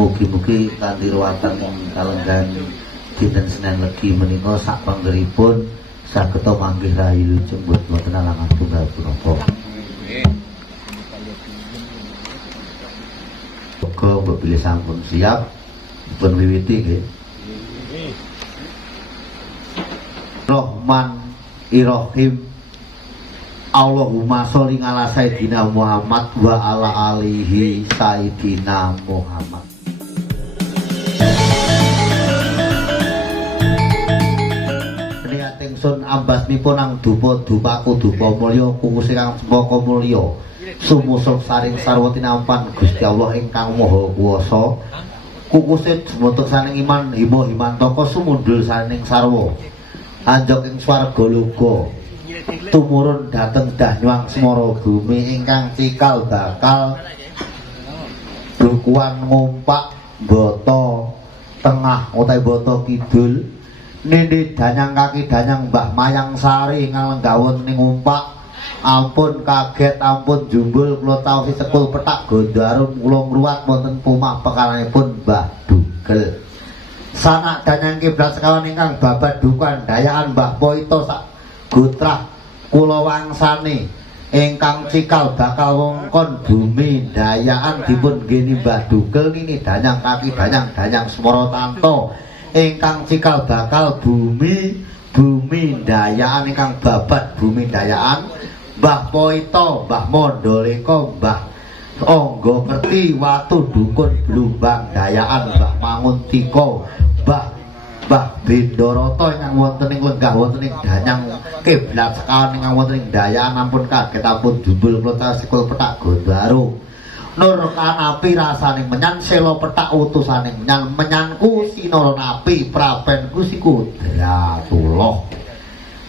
Mugi-mugi kanthi ruwatan kalenggan dinten Senin Legi menika sak panggeripun saged manggih rahayu jembut wonten alangan tunggal punapa. Muga bila sampun siap pun wiwiti nggih. Rahman Irahim. Allahumma sholli ala sayyidina Muhammad wa ala alihi sayyidina Muhammad. Niatingsun ambasmipun nang dupaku dupa mulya kukusi kang sembaka mulya sumusuk saring sarwa tinampan Gusti Allah ingkang Maha Kuwasa kukusit semutuk saning iman hima himantaka sumundul saning sarwa anjok ing swarga loga tumurun dhateng danyuang semara bumi ingkang cikal bakal dukuan ngumpak boto tengah utawi boto kidul nini danyang kaki danyang Mbah Mayang Sari ingkang lenggawon ning ngumpak ampun kaget ampun jumbul kula taosi sekul petak gondarum kula ngruwat wonten pumah pekaranipun Mbah Dugel sanak danyang kiblat sekawan ingkang babat dukan dayaan Mbah Poito sak gutrah kula wangsane ingkang cikal bakal wongkon bumi dayaan dipun geni Mbah Dugel nini danyang kaki danyang Semara Tanto ingkang cikal bakal bumi dayaan ingkang babat bumi dayaan Mbah Poito, Mbah Mondoleko, Mbah Onggo Kerti, Watu Dukun Blumbang Dayaan, Mbah Manguntiko, Mbah Bindoroto ingkang wonten ing lenggah wonten ing danyang kiblat sekawan ingkang wonten ing Dayaan ampun kaget ampun jumbul kula sikul petak Gondaro. Nur kanapi rasaning menyan selo petak utusaning menyan menyanku sinara napi prapenku siku Dratullah.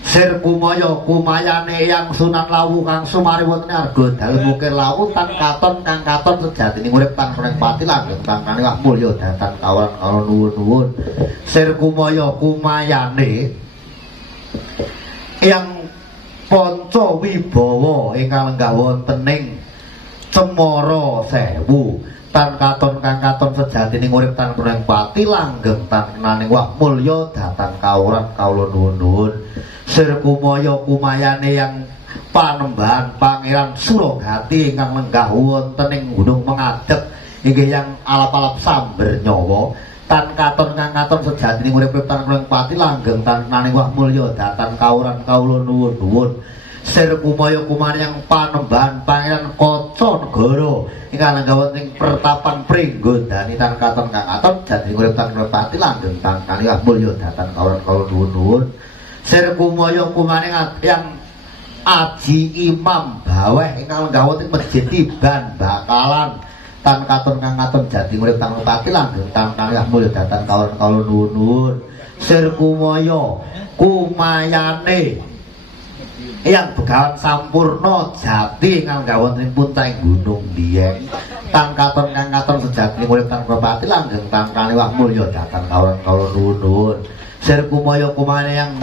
Sir kumaya kumayane yang Sunan Lawu kang sumari wonten arga dalem ukir lautan katon kang katon sejatine urip tan kurang pati langgeng kang kaniwah mulya datan kawan karo nuwun-nuwun. Sir kumaya kumayane yang Panca Wibawa ingkang lenggah wonten ing Cemara Sewu tan katon kang katon sejatine urip tan kurang pati langgeng tan kenaning wah mulya datan kawuran kawula nuwun-nuwun. Sir kumaya kumayane yang panembahan Pangeran Suragati ingkang lenggah wonten ing Gunung Mengadeg inggih yang alap-alap samber nyawa tan katon kang katon sejatine urip tan kurang pati langgeng tan naning wah mulya datan kawuran kawula nuwun-nuwun. Sir kumaya kumane yang panembahan Pangeran Kaca Negara ingkang lenggah wonten ing Pertapan Pringgondani tan katon kang katon sejatine urip tan kurang pati langgeng tan naning wah mulya datan kawuran kawula nuwun-nuwun. Sir kumaya kumane yang Aji Imam Baweh ingkang lenggah wonten Masjid Tiban Bakalan tan katon kang katon jati urip tan pati langgeng tan kaliah mulya datan kawula nuwun. Sir kumaya kumayane yang Begawan Sampurna Jati ingkang lenggah wonten puncak Gunung Dieng tan katon kang katon sejati urip tan pati langgeng tan kaliah mulya datan kawula nuwun. Sir kumaya kumane yang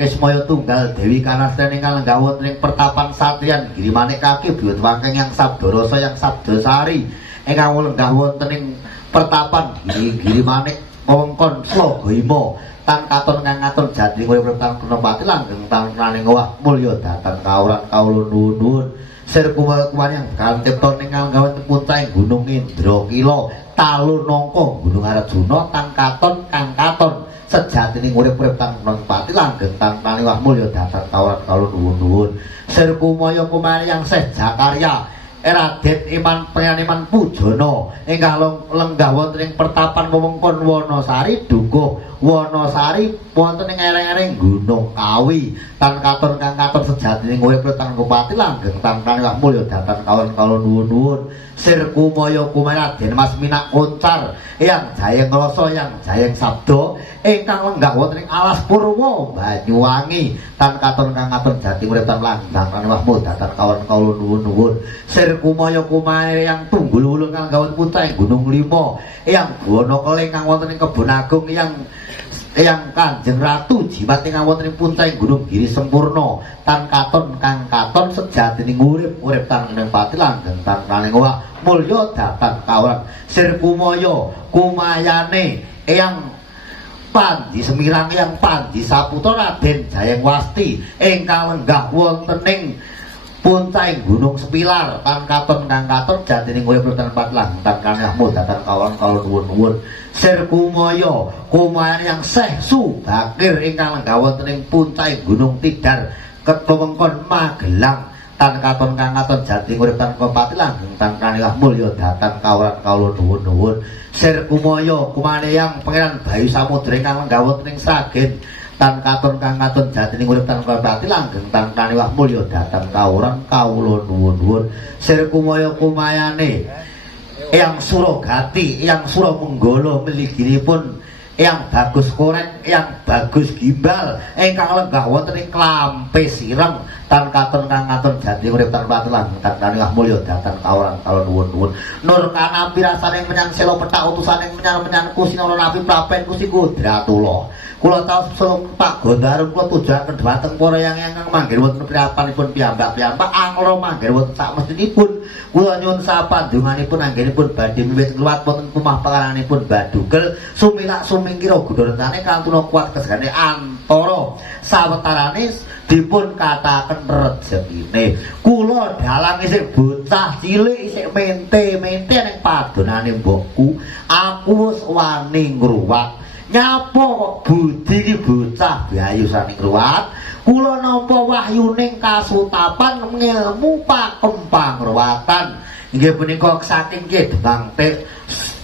Ismaya Tunggal Dewi Kanastan ingkang lenggah wonten ing Pertapan Satrian Girimane Kaki Biwet Wangkeng yang Sabdarasa yang Sabdasari ingkang lenggah wonten ing Pertapan Girimane Wewengkon Slagahima tan katon kang katon jati urip tan pati langgeng tan naning wah mulya datan kawuran kawula nuwun. Sir kumaya yang Kantipta ingkang lenggah wonten puncak Gunung Indrakila Talun Nangka Gunung Arjuna tan katon kang katon sejatine urip-urip tan pati langgeng tan wah mulya datan kawuran kawula nuwun. Sir kumaya kumane yang Syekh Zakaria Raden Iman Penganiman Pujana ingkang lenggah wonten ing Pertapan Wewengkon Wanasari Dukuh Wanasari wonten ing ereng-ereng Gunung Kawi tan katon kang katon sejatine urip tan pati langgeng tan wah mulya datan kawula nuwun. Sir kumaya kumane Raden Mas Minak Koncar yang Jayeng Rasa yang Jayeng Sabda ingkang lenggah wonten ing Alas Purwa Banyuwangi tan katon kang katon jati urip tan langgeng tan wah mulya datan kawula nuwun. Sir kumaya kumane yang Tunggul Wulung kang gawon puncak Gunung Lima yang Buwana Keling kang wonten ing Kebon Agung yang Eyang Kanjeng Ratu jimat ingkang wonten ing puncak Gunung Giri Sempurna tan katon kang katon sejatining urip tan ing pati langgeng tan kaning wah mulya dhateng kawruh sir kumaya kumayane Eyang Panji Semirang Eyang Panji Saputra Raden Jayengwasti ingkang lenggah wonten ing puncak Gunung Sepilar tan katon kang katon jatining urip tan pati langgeng tan kaning wah dhateng kawruh nuwun-nuwun sir kumaya kumayane yang Syekh Subakir ingkang lenggah wonten ing puncak Gunung Tidar Ketawengkon Magelang tan katon kang katon jati urip tan pati langgeng tan kanilah mulya dhateng kawulan kawula nuwun-nuwun sir kumaya kumane yang Pangeran Bayu Samudra ingkang lenggah wonten ing Sragen tan katon kang katon jati urip tan pati langgeng tan kanilah mulya dhateng kawulan kawula nuwun-nuwun sir kumaya kumayane Eyang Suragati, Eyang Suramanggala mliginipun Eyang Bagus Korek, Eyang Bagus Gimbal ingkang lenggah wonten ing Klampe Sireng tan katon kang katon jati urip tan pati langgeng tan kanilah mulya dhateng kawulan nuwun-nuwun nur kanampi rasaning menyang sela petak utusaning menyang Kusinara Nabi Prapen Gusti Kodratula kula taos selung Pak Gondarum kula tujuaken dhateng para yang manggen wonten priyapanipun piyambak-piyambak anglo manggen wonten sakmestinipun kula nyuwun sapandunganipun anggenipun badhe miwit ngluwat wonten omah pekaranipun Badugel sumilak sumingkira gudhorentane kantuna kuat kesegane antara sawetarane dipun kataken rejekine kula dalang isih bocah cilik isih mente-mente ning padonane mbokku aku wis wani ngruwat nyapa kok budi iki bocah bayu saning ruwat kula nampa wahyuning kasutapan ngilmu pakempang ruwatan inggih punika saking Ki Demang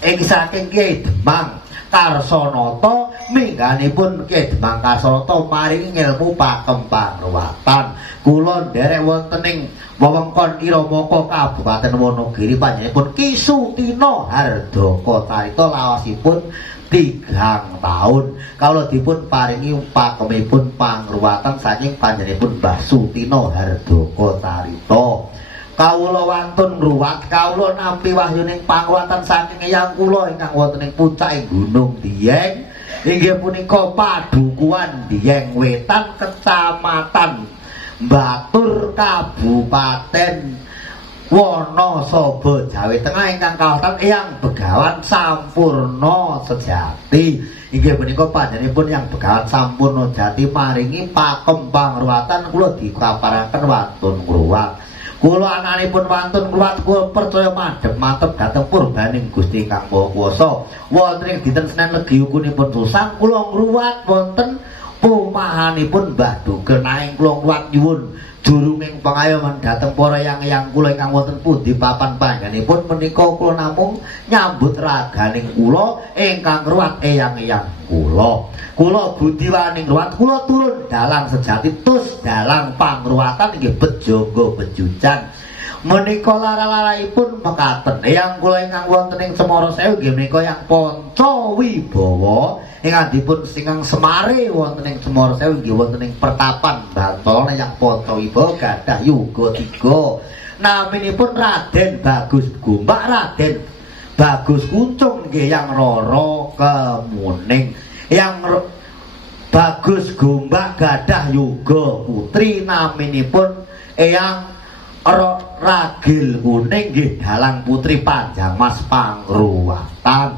saking Ki Demang Karsanata mingganipun Ki Demang Karsanata maringi ngilmu pakempang ruwatan kula nderek wonten ing wewengkon Iramaka Kabupaten Wonogiri panjenenganipun Ki Sutina Hardaka carita lawasipun 3 taun kawula dipun paringi pakemipun pangruwatan saking panjenenganipun Mbah Sutina Hardaka carita kawula wantun ngruwat kawula nampi wahyuning pangruwatan saking eyang kula ingkang wonten ing puncak Gunung Dieng inggih punika Padukuhan Dieng Wetan Kecamatan Batur Kabupaten Wonosobo Jawa Tengah ingkang kawasan Eyang Begawan Sampurna Sejati inggih punika panjenenganipun Eyang Begawan Sampurna Jati maringi pakempang ruwatan kula dikaparaken wantun ngruwat kula ananipun wantun ngruwat kula percaya madhep mantep dhateng purbaning Gusti ingkang Maha Kuwasa wonten ing dinten Senin Legi ukunipun susang kula ngruwat wonten pomahanipun Mbah Dugel nanging kula ngruwat nyuwun durunging pangayoman dhateng para yang kula ingkang wonten pundi papan panggenipun menika kula namung nyambut raganing kula ingkang ruwat eyang-eyang kula budi waning ruwat kula turun dalang sejati tus dalang pangruwatan inggih bejonggo bejujan menika lara-laraipun mekaten eyang kula ingkang wonten ing Cemara Sewu nggih menika yang Pancawibawa ingkang dipun singkang semare wonten ing Cemara Sewu nggih wonten ing Pertapan Bantolane yang Pancawibawa gadah yuga 3 naminipun Raden Bagus Gombak Raden Bagus Kuncung nggih yang Rara Kemuning yang Bagus Gombak gadah yuga putri naminipun eyang Ragil Kuning nggih dalang putri Panjang Mas pangruwatan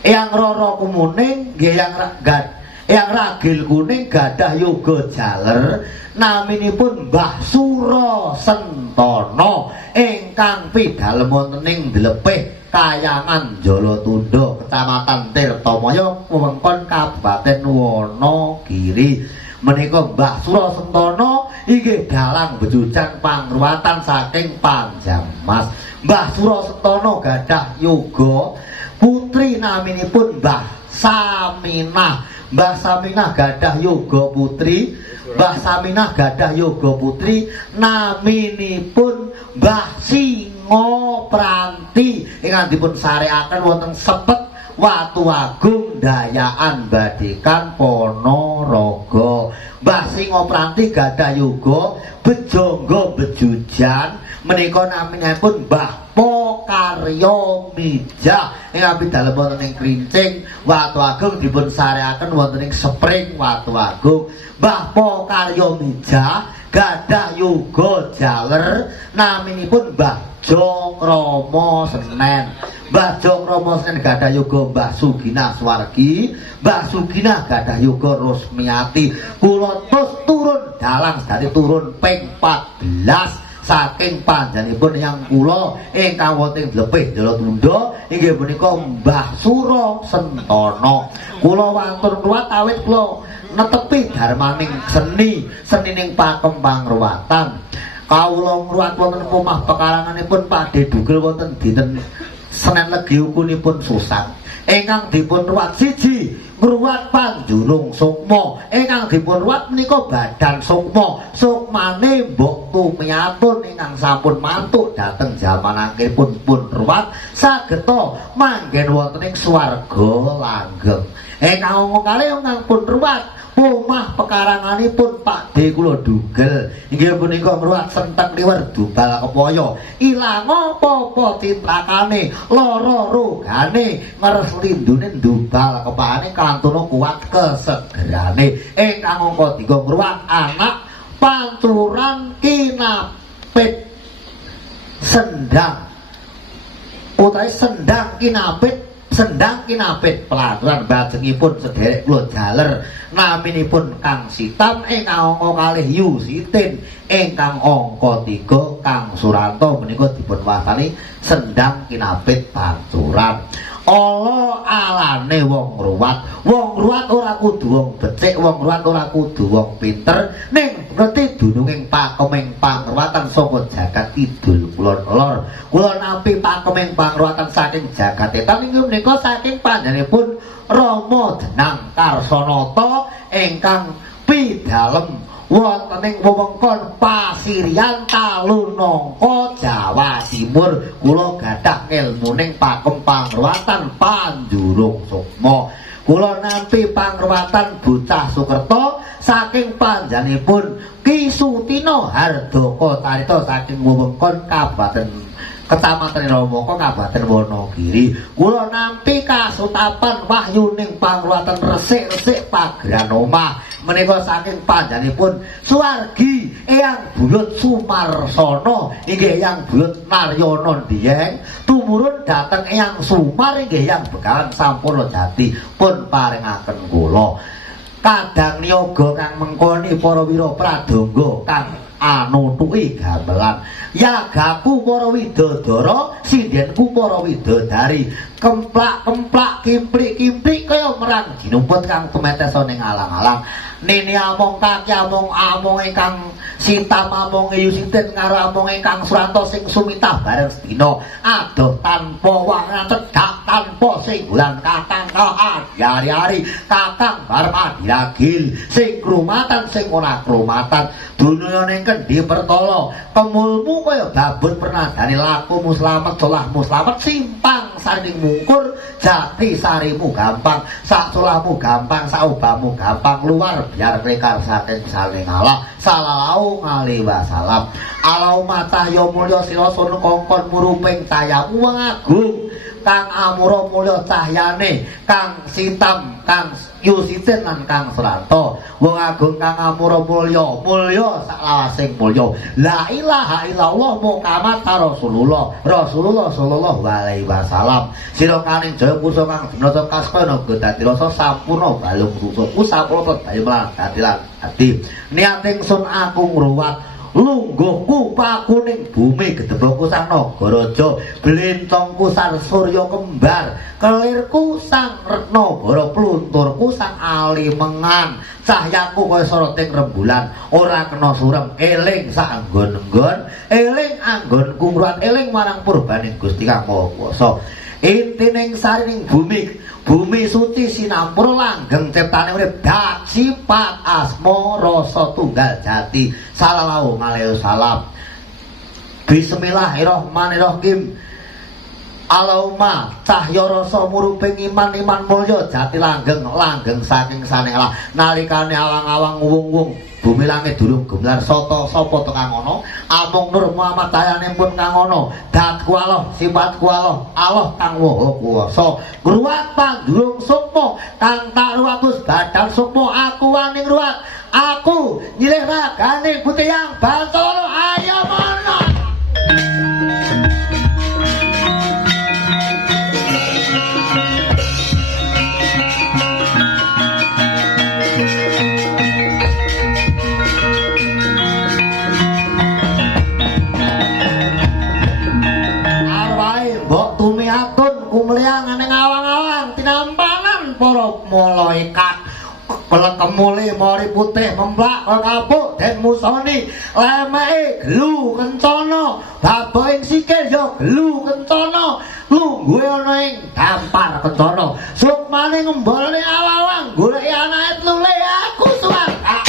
Eyang Rara Kemuning nggih yang Ragil Kuning gadah yoga jaler naminipun Mbah Sura Sentana ingkang pidalem wonten ing Dlepih Kayangan Jalatunda Kecamatan Tirtamaya wewengkon Kabupaten Wonogiri menika Mbah Sura Sentana inggih dalang bejujan pangruwatan saking Panjang Mas Mbah Sura Sentana gadah yoga putri naminipun Mbah Saminah Mbah Saminah gadah yoga putri Mbah Saminah gadah yoga putri naminipun Mbah Singo Pranti ingkang dipun sarekaken wonten Sepet Watu Agung Dayaan Badekan Ponorogo Mbah Singo Pranti gadah yoga bejonggo bejujan menika naminipun Mbah Karya Mijah ingkang pidalem wonten ing Krincing Watu Agung dipun sareaken wonten ing Sepring Watu Agung. Mbah Karya Mijah gadah yuga jaler naminipun Mbah Jong Rama Senen. Mbah Jong Rama Senen gadah yuga Mbah Suginah Swargi, Mbah Suginah gadah yuga Rusmiati. Kula turun dalang dadi turun ping 14 saking panjenenganipun yang kula ingkang wonten Blepih Jalatunda inggih punika Mbah Sura Sentana. Kula wantun ruwat awit kula netepi darmaning senining pakem pangruwatan. Kawula ngruwat wonten omah pekaranganipun Pakde Dugel wonten dinten Senin Legi ukunipun Susang ingkang dipun ruwat siji ngruwat Panjurung Sukma ingkang dipun ruwat menika Badan Sukma. Sukmane Mbok Tumiatun ingkang sampun mantuk dhateng jaman akhiripun pun ruwat sageta manggen wonten ing swarga langgeng. Ingkang kalih ingkang pun ruwat omah pekaranganipun Pakde kula Dugel inggih punika ngruwat Sentek Liwer Dubal Kepaya ilang apa-apa citrakane lara rogane ngeres lindune Dubal Kepane kantuna kuat kesegerane. Ingkang angka 3 ngruwat anak Panturan Kinapit Sendang utawi Sendang Kinapit pelaturan bajengipun sederek kula jaler naminipun Kang Sitam ingkang angka kalih Yusitin ingkang angka 3 Kang Suranto menika dipun wastani Sendang Kinapit Panturan. Ala alane wong ngruwat ora kudu wong becik, wong ngruwat ora kudu wong pinter, ning ngerti dununging pakeming pangruwatan saka jagat kidul kulon lor. Kula nampi pakeming pangruwatan saking jagat etan inggih menika saking panjenenganipun Rama Denang Karsanata ingkang pidalem wonten ing wewengkon Pasirian Talunangka Jawa Timur. Kula gadah ngilmuning pakem pangruwatan Panjurung Sukma. Kula nampi pangruwatan Bocah Sukerta saking panjenenganipun Ki Sutina Hardaka carita saking wewengkon Kecamatan Romoko Kabupaten Wonogiri. Kula nampi kasutapan wahyuning pangruwatan resik-resik pageran omah menika saking panjenenganipun Suwargi Eyang Buyut Sumarsana inggih Eyang Buyut Naryana Dieng tumurun dhateng Eyang Sumar inggih Eyang Begawan Sampurna Jati pun paringaken kula kadang niyaga kang mengkoni para wira pradonga kang anutuki gamelan yagaku para widodara sindenku para widodari kemplak-kemplak kimplik-kimplik kaya merang jinumput kang tumetesa ning alang-alang. Nini among kaki among ingkang Sitam among Yusitin karo among ingkang Suranto sing sumitah bareng sedina adoh tanpa wangan tegak tanpa singgulan kakang hari-hari kakang barep adiragil sing krumatan sing ora krumatan dunya ning kendi pertala kemulmu kaya babut pernadane lakumu slamet solahmu slamet simpang saring mungkur jati sarimu gampang sak solahmu gampang sak ubamu gampang luar biar rekar saking saling Allah salalau ngali wasalam Allahumma cahya mulya sira sun kongkon muruping cahayamu wong agung kang amura mulya cahyane Kang Sitam Kang Yusitin lan Kang Suranto wong agung kang amura mulya saklawasing mulya la ilaha illallah Muhammad Rasulullah sallallahu alaihi wasallam sira kaning jaya puso kang dinata kaspana dadi rasa sampurna balung rusuku sampurna bayi melang dadi lan ati niat ingsun aku ngruwat lungguhku pakuning bumi gedebokku sang Nagaraja blentongku sang Surya Kembar kelirku sang Retna Bara plunturku sang Alimengan cahyaku kaya soroting rembulan ora kena surem eling sak anggon-anggon eling anggonku ngruwat eling marang purbaning Gusti Kang Maha Kuwasa intining sarining bumi suci sinampura langgeng ciptane urip dak sifat asma rasa tunggal jati sallallahu alaihi wasallam. Bismillahirrahmanirrahim. Alauma cahya rasa muruping iman mulya jati langgeng saking sanela nalikane awang-awang wung-wung bumi langit durung gumelar sapa tekan ngono amung Nur Muhammad dayane pun kang ngono dat kuwaloh sifat kuwaloh Allah kang maha kuwasa ngruwat pandurung sukma kang tak ruwatus badan sukma aku waning ruwat aku nyilih ragane putih yang Bathara ayo mono tumiatun kumliang ning awang-awang tinampanan para malaikat pelekemule mari putih memplak kapuk den musoni lemeke gelu kencana baboing sikil ya gelu kencana lungguhe ana ing dampar kencana sukmane ngembolne awang-awang goleki anake lule aku suwaka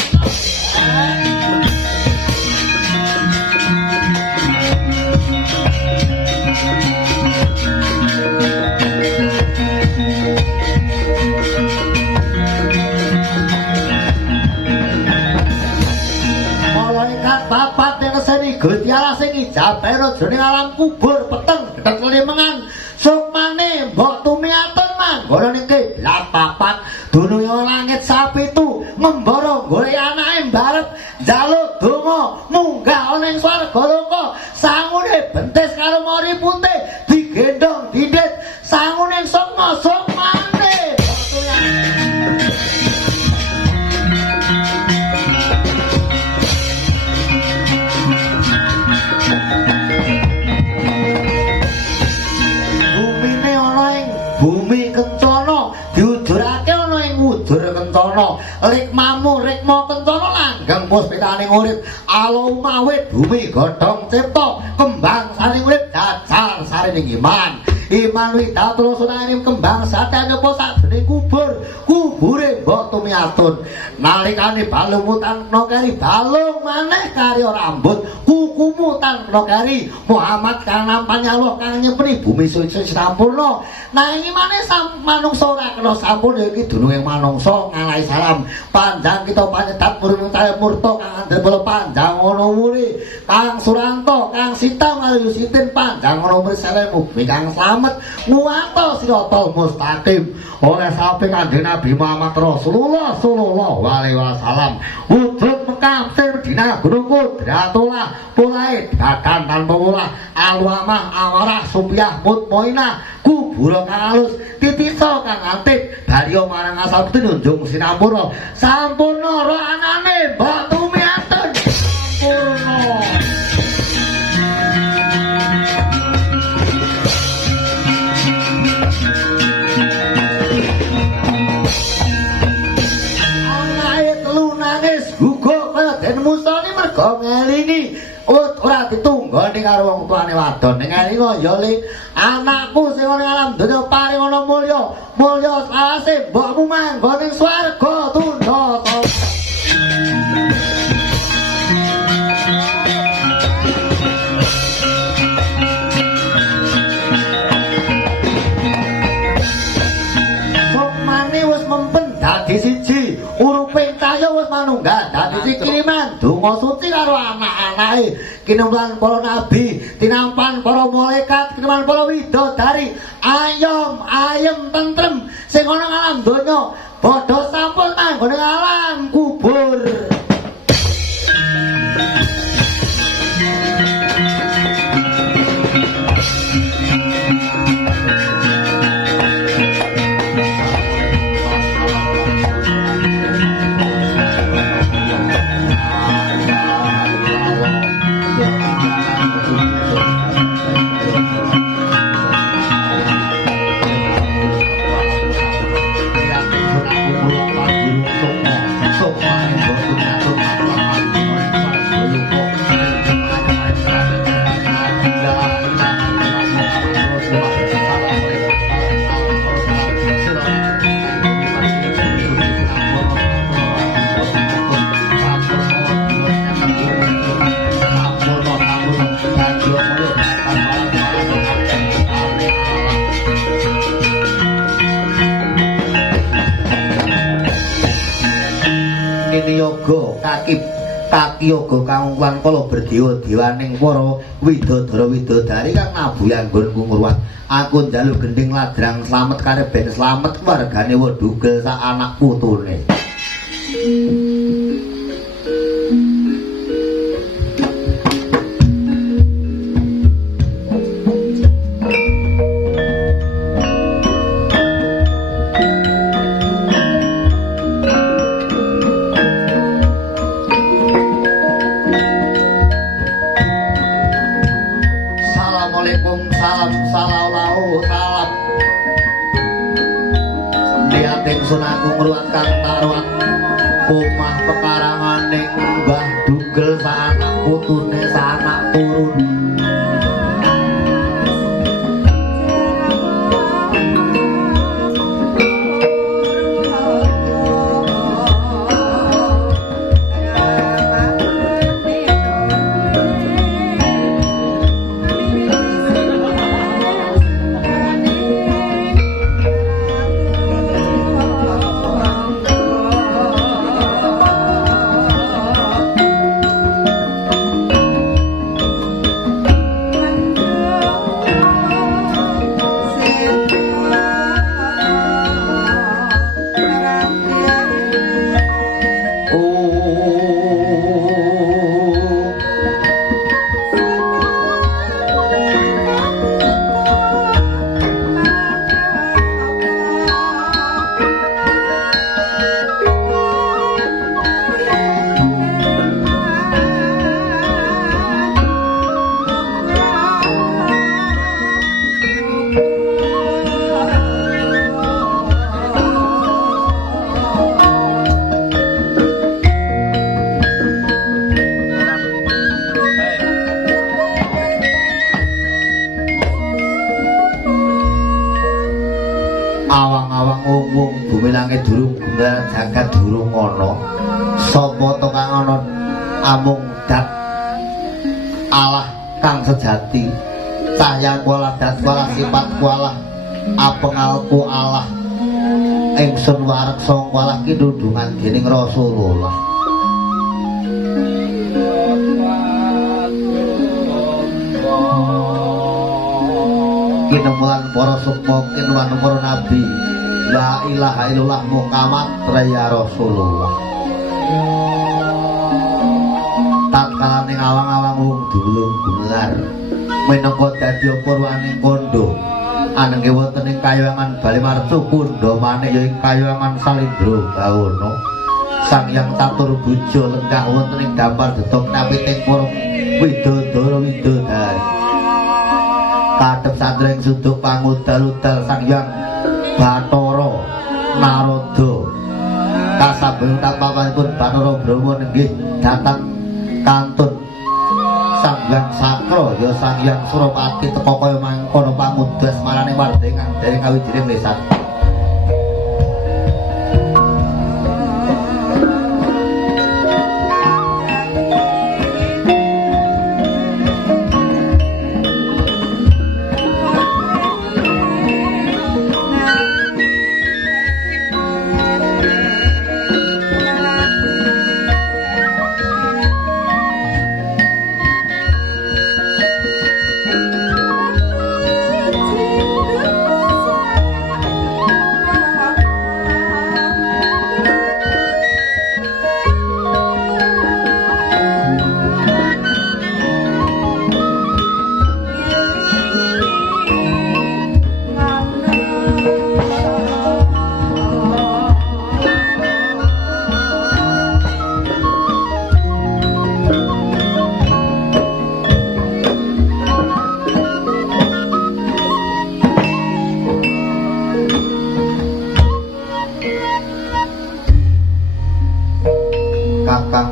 bapat yang kesini Gusti Allah sing ijabeno jroning alam kubur peteng gedhet limengan sukmane mbok tumiatun manggono niki papat dunya langit sapitu ngembara golek anake mbarep njaluk donga munggah ana ing swarga loka sangune bentis karo mori putih digendong didit sangune sukma sukmane bumi kencana diujurake ana ing wujur kencana rikmamu rikma kencana langgeng puspitaning urip alauma wit bumi godhong cipta kembang saring urip jajal sarining iman witatul sunaning kembang sate nyopo sakjroning kubure mbok tumiatun nalikane balung utangna kari balung maneh kari rambut kukumu tangna kari Muhammad kang nampan Allah kang nyepeni bumi suci sampurna nanging maneh manungsa ora kena sampun iki dununge manungsa ngalahi salam panjang kita panyedat murung saya murta kang andel bola panjang ana muri kang Suranto kang Sita ngayu sitin panjang ana muri salemu kang slamet nguwato siratal mustaqim oleh samping Kanjeng Nabi Muhammad Rasulullah sallallahu alaihi wasallam wujud Mekah Medina Gunung Kudratullah pulahe dadan tanpa mulah alwamah amarah supiah mutmainah kubura kang alus titisa kang antip barya marang asal tunjung sinapura sampurna ro anane mbok tumiatun sampurna den musane mergo ngelingi ora ditunggoni karo wong tuane wadon ning elingo ya li anakku sing ning alam donya paring ana mulya salase mbokmu manggon ning swarga tundha sukmane wis mempen dadi siji urupe cahya wis manunggal dadi kiriman donga suci karo anak-anake kinemplan para nabi tinampan para malaikat kinemplan para widodari ayem tentrem sing ana alam donya padha sampun manggone alam kubur winiyoga kaki yoga kang kala berdewa dewaning para widodara widodari kang nabuh anggon kungurwan. Aku njaluk gending ladrang slamet kare ben slamet wargane Wedugel sak anak putune. Sunaku ngruwat kang taruan omah pekaranganing Mbah Dugel sanak putune sanak turun. Jagat durung ana sapa to kang ana amung dat Allah kang sejati cahya kuala dat kuala sifat kuala apengalku Allah ingsun wareksa kuala kidudungan dening Rasulullah. Kinemulan para sukma kinemulan para nabi la ilaha illallah Muhammad raya Rasulullah. Tatkala ning awang-awang wong dulung gumelar minangka dadi purwaning kondo anenge wonten ing Kayangan Balimarcu Kundha manik ya ing Kayangan Salindra Bawana Sang Hyang Catur Buja lenggah wonten ing dampar detok napiting para widodara widodari kadhep sandring suduk pangudal-udal Sang Hyang Bathara Narada kasabeng tapapanipun Bathara Brahma nenggih dhateng kantun Sang Hyang Sakra ya Sang Hyang Surapati teka kaya mangkono pangudas marane warga ngandhani kawijining lesan.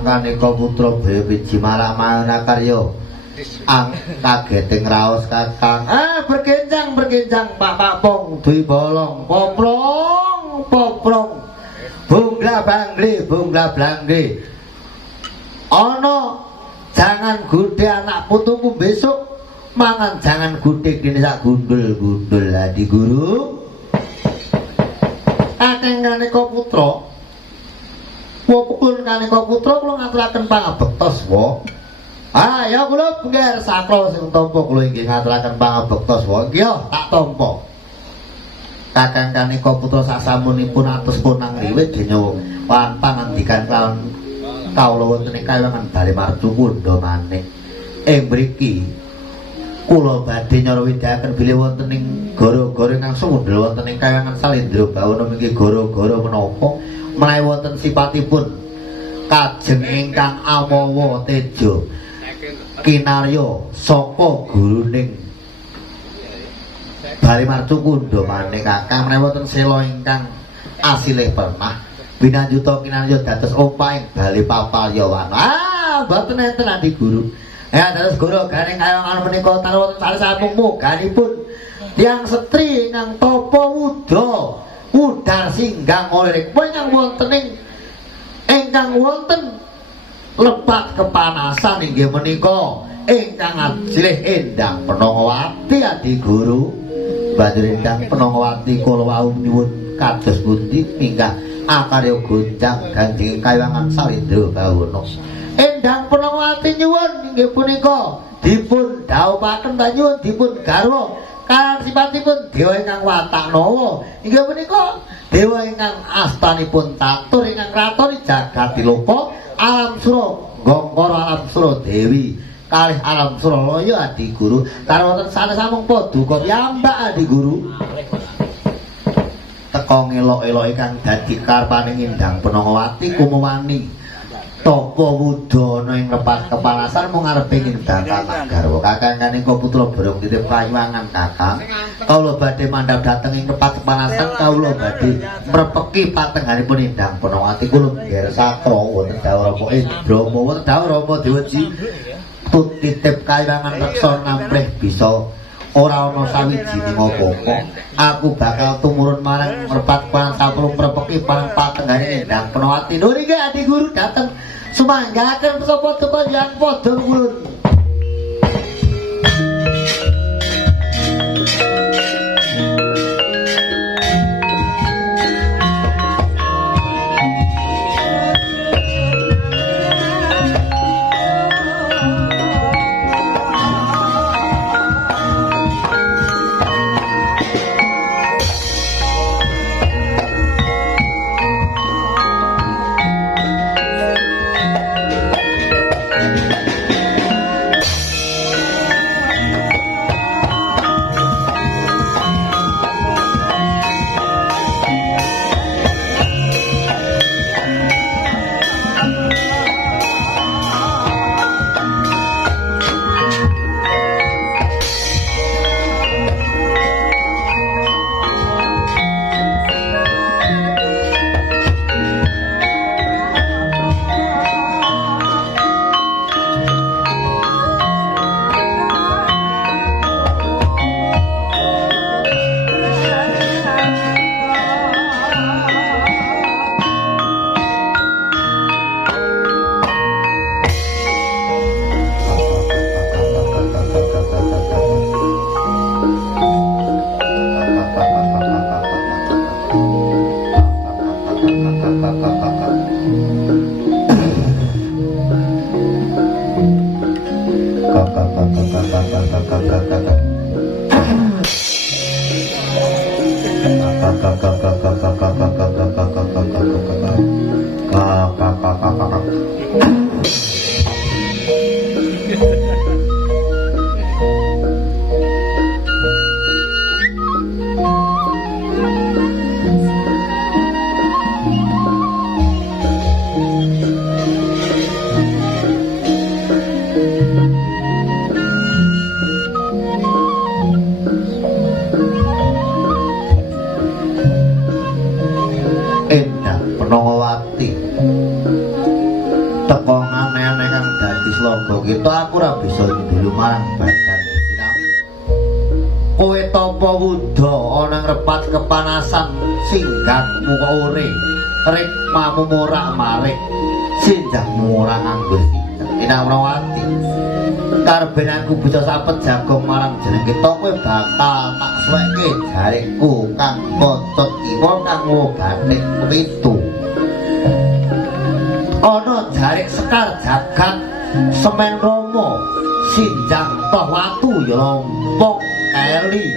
Kaneka putra Baya Wiji Maramana karya ang kageting raos kakang berkencang Pak Pong Dwi Bolong poprong bungla blangge ana jangan gudhe anak putuku besok mangan jangan gudhe kene sak gundul adi guru kakang kaneka putra pun kanika putra kula ngaturaken pangabekta swa. Ah ya kula pengger saklo sing tampa kula inggih ngaturaken pangabekta swa. Nggih tak tampa. Kakang kanika putra sasamunipun atus punang riwit denya pangandikan kelawan kawula wonten ing kayangan Bali Marcukunda maneh. Ing mriki kula badhe nyrawidhaken bilih wonten ing gara-gara ingkang sumundhel wonten ing kayangan Salendra Bawana nggih gara-gara menapa menawi wonten sipatipun kajeng ingkang amawa teja kinarya saka guruning Bali Marcukunda maneh kakang menawi wonten sela ingkang asilih pernah binanjuta kinarya dados ompah ing Bali Papalyawana. Mboten enten Adi Guru. Ya dados guru garing kayangan menika wonten salesipun moganipun tiyang setri ingkang tapa wudha udar singgang oleh ingkang wonten lepat kepanasan inggih menika ingkang ajrih Endang Penongowati Adi Guru. Banjur Endang Penongowati kula wau nyuwun kados pundi minggah akarya gonjang ganjing kayangan Salendra Bawana. Endang Penongowati nyuwun inggih punika dipun dhawuhaken ta nyuwun dipun garwa kan sipatipun dewa ingkang Wataknawa inggih punika dewa ingkang astanipun Tatur ingkang ratoni Jagatiloka alam sura Gangkara alam sura Dewi kalih alam sura Laya Adi Guru karo wonten sanesambung paduka piyambak Adi Guru teka ngelok-elok ingkang dadi karpaning Endang Penongowati kumawani tapa wudha ana ing lepat kepanasan mung arep pengin datang garwa kakang kanika putra Borong titip kayuwangan kakang kawula badhe mandhap dhateng ing lepat kepanasan kawula badhe mrepeki patengganipun Endang Penongowati kula ngger sakra wonten dawuh Rama Indrama wonten dawuh Rama Dewaji titip kayuwangan reksa namprih bisa ora ana sawijining apa-apa aku bakal tumurun marang merpat pan sampun mrepeki parang patenggane Endang Penongowati lho niki Adi Guru dateng sumanggaken sapa tuku yang padha ngulun gitu aku ora bisa dulu marang badan sinau kowe tapa wudha ana ngrepat kepanasan singgang muka ore rek mamu morak marik sinjang murah nganggo Inawrawati karben aku bisa sapet jagong marang jeneng kita kowe bakal tak suweke jaringku kang bocot iwa kang wobane pitu ana jarik sekar jagat semen romo sinjang toh watu ya lompong eli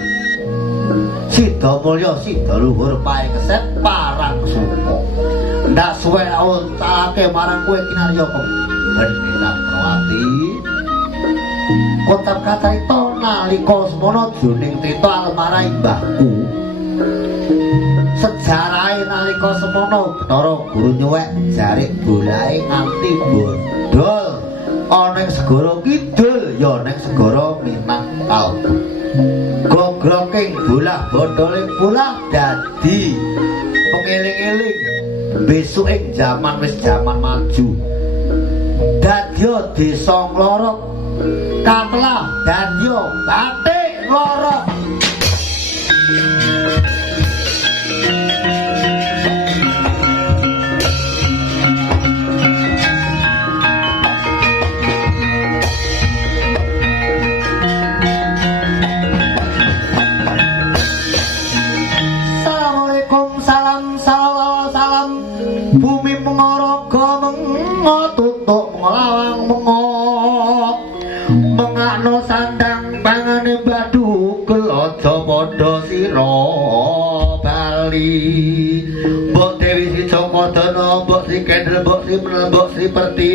sida mulya sida luhur pae keset parang sumo ndak suwe ontake marang kowe kinarya kemben Pranawati kotab kacarita nalika semana jroning teta almarhum mbahku sejarahe nalika semana Bathara Guru nyuwek jarik bolahe nganti bodol ana ing segara kidul ya ning segara Minangkabau gogroking bolah bodoling bolah dadi pengeling-eling besok ing jaman wis jaman maju dadya desa nglorok katlah dadya batik lorok bumi mengaraga mengo tutuk nglawang mengo mengakno sandang pangane badugel aja padha sira bali mbok Dewi Si Jomodana mbok Si Kendel mbok Si Menel mbok Si Pertimah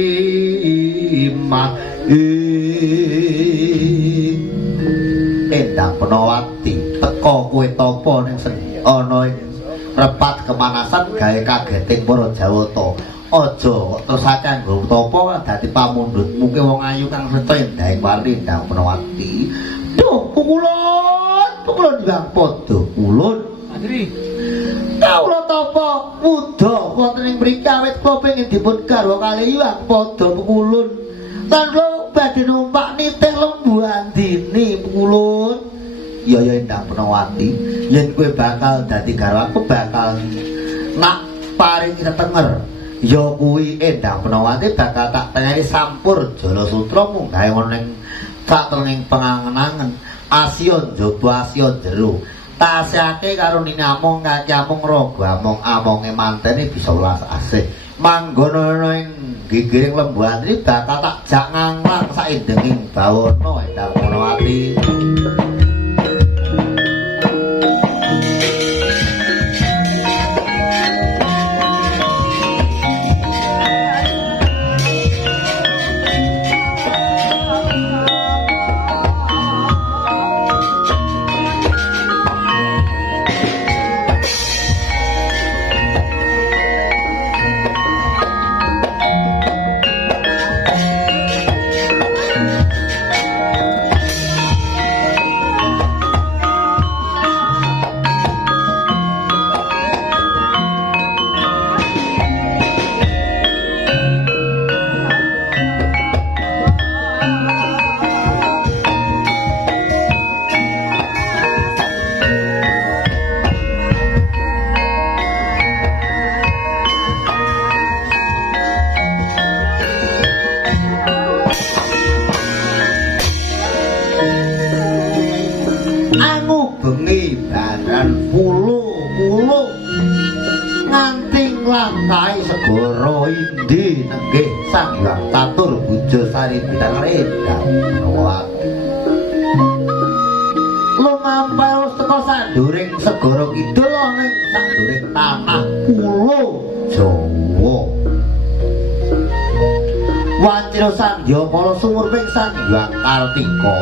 Endang Pranawati teka kowe tapa ning ana ing repat kemanasan gawe kageting para Jawata aja terus akeh nggo tapa dadi pamundhutmu ke wong ayu kang seca endahing wali Endang Pranawati duh pukulun Bang padha kulun Andri kawula tapa muda wonten ing mriki awit kula pengin dipun garwa kalih Bang padha pukulun lan kula badhe numpak nitih lembu andini pukulun ya Endang Pranawati yen kowe bakal dadi garwaku bakal nak paring tetenger ya kuwi Endang Pranawati bakal tak tengeri sampur jala sutra munggah ning satrenging pengangen-angen Asya njaba Asya jero tasihake karo Nini Among kaki among raga amonge mantene bisa welas asih manggon ana ing gigiring lembu andri bakal tak jak nganglang saindenging bawana Endang Pranawati segara indi nenggih Sang Hyang Tatur Bujo Sari Bintang Endang Pranawati lumampah teka sanduring segara kidul ning sanduring tanah pulo Jawa Wacira Sandya Kala sumurping Sang Hyang Kartika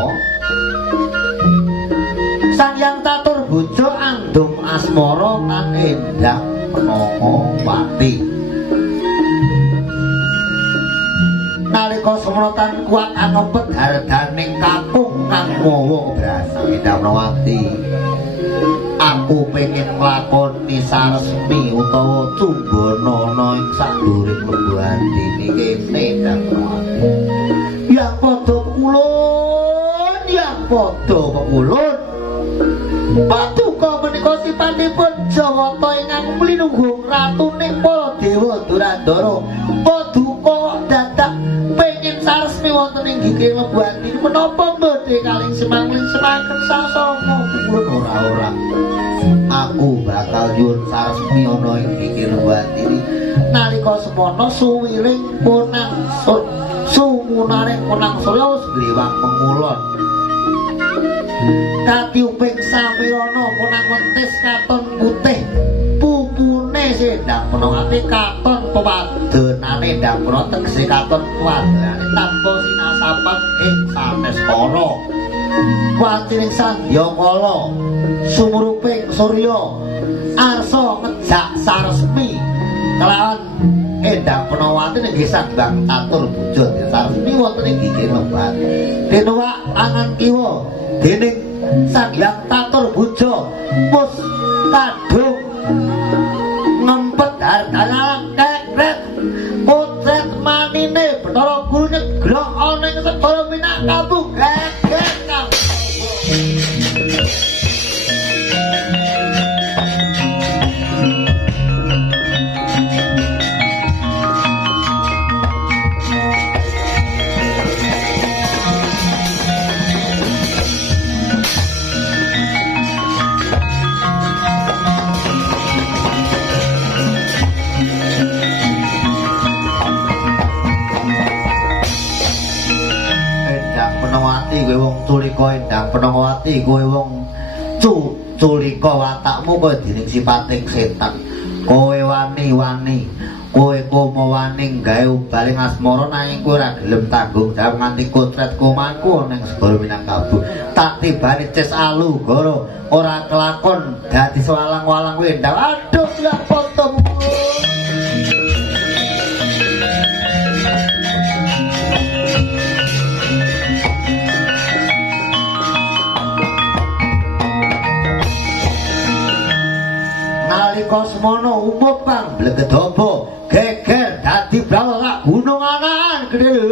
Sang Hyang Tatur Bujo andum asmara kan Endang Pranawati nalika semrotan kuat anopet hardaning kakung kang mawa brasa Endang Pranawati aku pengen nglakoni saresmi utawa cumbana ing sanduring lembu andini kene Endang Pranawati yang padha pekulun Paduka menika sipatipun Jawata ingkang mlinunggung ratuning para dewa Durandara Paduka dadak pengin saresmi wonten ing giging lembu andini menapa badhe kaling semangling semaken sasama kulun ora aku bakal nyuwun saresmi ana ing Kirwatiri nalika semana suwiling punang sumunaring punang Surya sgliwang pengulon katiuping samirana punang wentis katon putih pupune sendang menongake katon pewadonane ndang menawa tegese katon pewadonane tanpa sinasapan ing sanes para watining Sandyakala sumuruping Surya arsa ngejak saresmi kelawan Endang Penawati nggih sambang tatur bujo saresmi wonten ing gigih lebat denuwak angan kiwa dening Sandyang tatur bujo pus kadung ngempet hardalang kekret potret manine Bathara Guru nyegrok ana ing segara Minangkabau geger kang kowe wong culika Endang Penawati kowe wong culika watakmu kowe dening sipating setan kowe wani-wani kowe komo wani gawe ubaling asmara nanging kowe ora gelem tanggung jawab nganti kotret komanku ning segara Minangkabau tak tibane cis alu goro ora kelakon dadi sewalang-walang kowe Endang aduh ya pontomu nalika semana umum pang blegedaba geger dadi brawala gunung anakan gedhe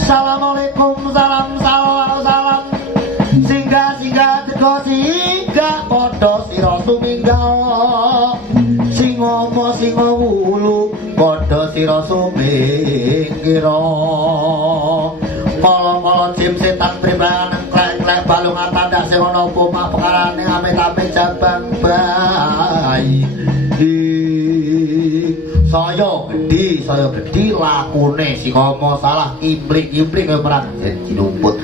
Assalamualaikum salam singgah teka singgah padha sira suminggal ngomo singa wulu padha sira sumingkira kala-kala jim setan primbang klek-klek balung atandak sing ana apa mak perkarane amit-amit jabang bayi saya gedhi lakune sikama salah implik-implik kaya perang jinumput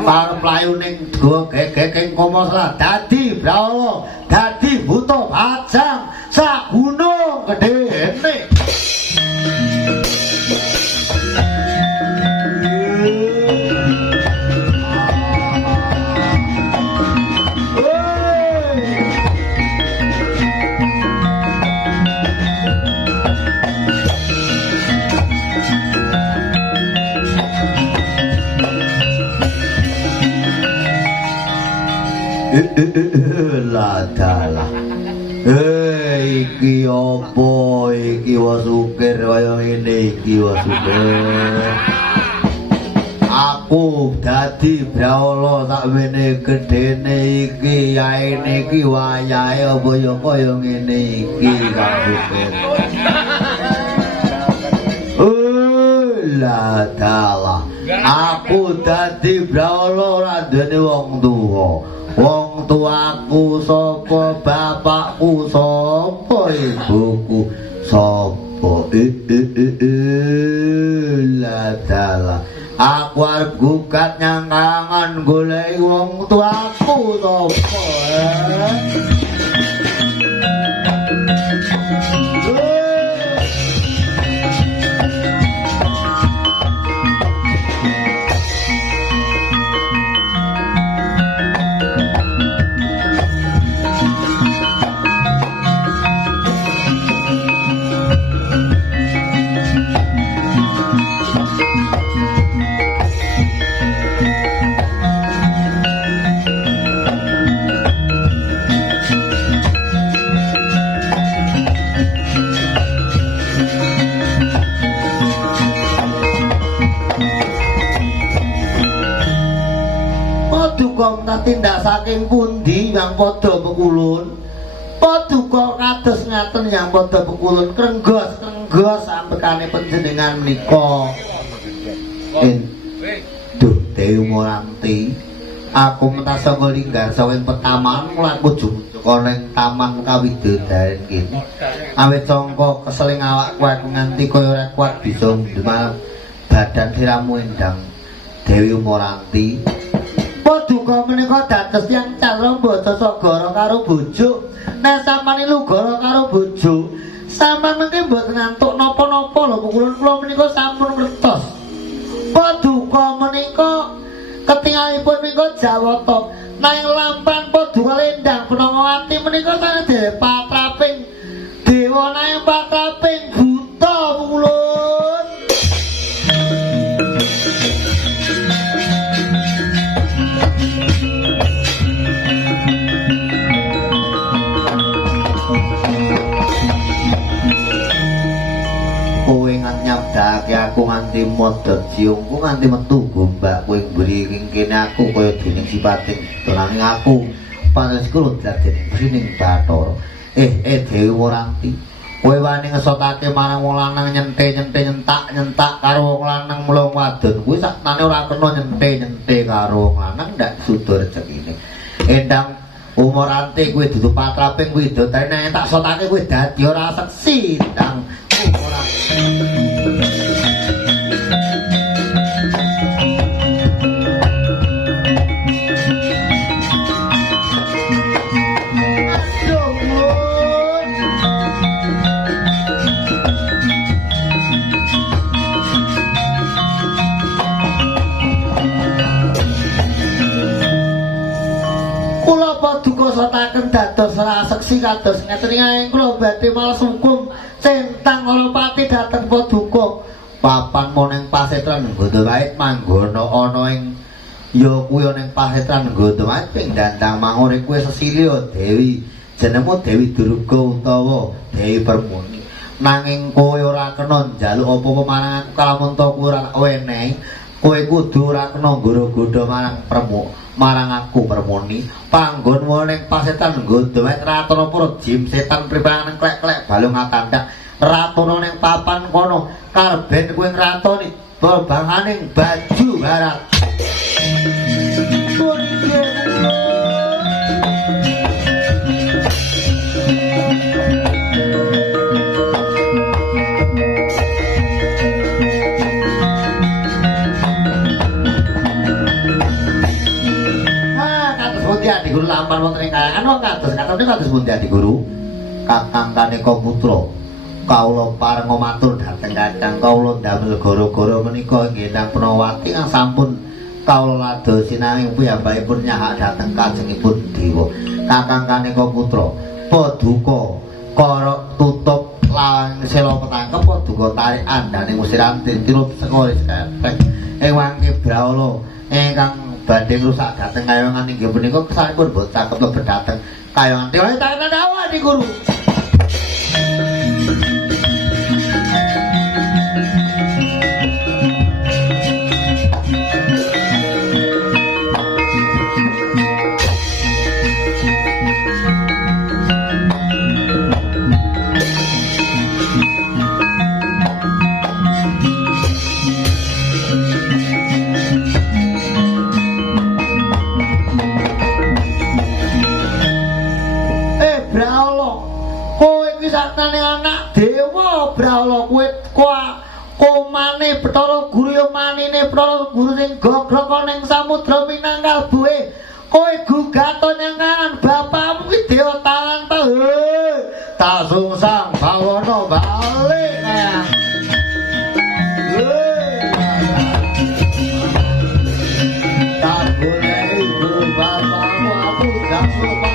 para mlayu ning go gegeng koma salah dadi brawala dadi buta bajang sak gunung gedene ladalah iki apa iki wasukir kaya ngene iki wasukir aku dadi brawala sakmene gedene iki yaene iki wayahe apa ya kaya ngene iki wasukir ladalah aku dadi brawala ora duwe wong tuwa wong tuaku sapa bapakku sapa ibuku sapa ladala aku arep gugat nyangangan golek wong tuaku sapa tindak saking pundi yang padha pekulun paduka kados ngaten mekaten yang padha bekulun krenggos sampekane panjenengan menika. Duh Dewi Moranti, aku mentasa nglinggar sawing petaman mlaku jumpa ning taman kawidodaren kene. Awit sangka keseling awakku aku nganti kaya ora kuat bisa ndemal badan siramu endang Dewi Moranti. Paduka menika dados tiyang cara mboten sagara karo bojo. Nek sampeyan lugara karo bojo, sampeyan mengke mboten ngantuk napa-napa lho kula menika sampun ngertos. Paduka menika ketingalipun menika Jawata nang lampan paduka lendang Benongowati menika kan dhewe patraping dewa nang patraping buta ulun. Kowe nyabdake aku nganti modot siungku nganti metu gombak kowe mburi kene aku kaya dening sipating donaning aku panesku lho dening sining Bathara. Dewi Moranti, kowe wani ngesotake marang wong lanang nyentak karo wong lanang mulung wadon kuwi sakmane ora kena nyente karo wong lanang ndak sudo rezekine. Endang Moranti kowe dudu patraping widodari nek tak sotake kowe dadi ora seksi ndang sotaken dados raseksi kados ngeten ing kula badhe maos hukum centang Olopati dhateng Paduka papan moneng pasetran Gondowait manggono ana ing ya kuwi ning pasetran Gondowait ping dandang mangure kuwi sesilya Dewi jenengmu Dewi Durga utawa Dewi Permuni nanging kowe ora kena njaluk apa-apa marang aku kalamun to kowe ora wenehi kowe kudu ora kena nggodha-godha marang aku Permuni panggonmu ning pasetan Gondowait Ratana Para jim setan pripangan klek-klek balung atandak Ratana ning papan kono karben kowe ngratoni babanganing baju barat. Adi Guru lampar wonten ing kayangan wong kados pundi Adi Guru Kakang Kaneka Putra kawula parenga matur dhateng Kakang kawula ndamel gara-gara menika nggih Pranawati kang sampun kawula ladosi nanging piyambakipun nyahak dhateng kajengipun dewa Kakang Kaneka Putra Paduka karo tutup lawang sela petangkep Paduka tarik andane musiran tinup sekoris kepek ewang Brahala ingkang badhe rusak dhateng kayongan inggih punika kesanipun boten saged mlebet dhateng kayongan dewa tak dawa Adi Guru. Saknane anak dewa Brahala kuwi komane Bathara Guru ya manine Bathara Guru sing gogrok ning samudra Minangkal buwe kowe gugaton nyangan bapakmu kuwi dewa tanpa tak sungsang bawana balik tak boleh ibu bapakmu aku dak lupa.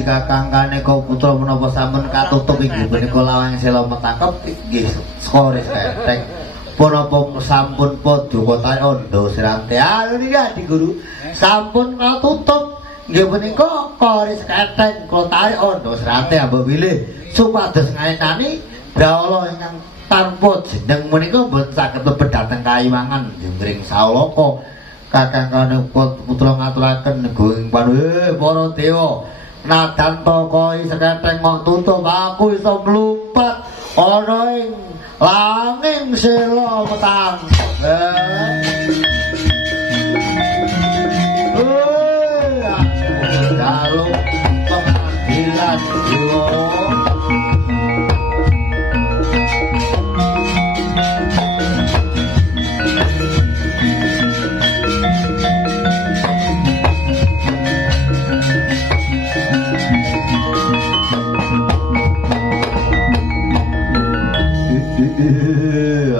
Dumugi Kakang Kaneka putra menapa sampun katutup inggih punika lawang sela metangkep inggih skores keteng. Punapa sampun paduka tarik anda sirante. Iya Di Guru. Sampun katutup inggih punika koris keteng kula tarik anda sirante ambek bilih supados ngaitani brahala ingkang tanpa jeneng menika boten saged mlebet dhateng Kayuwangan Jengring Saulaka. Kakang Kaneka putra ngaturaken going panuwun para dewa nadan tokoi seketeng mok tutup aku iso mlumpat ana ing langing sela metang. Jaluk pengadilan dewa.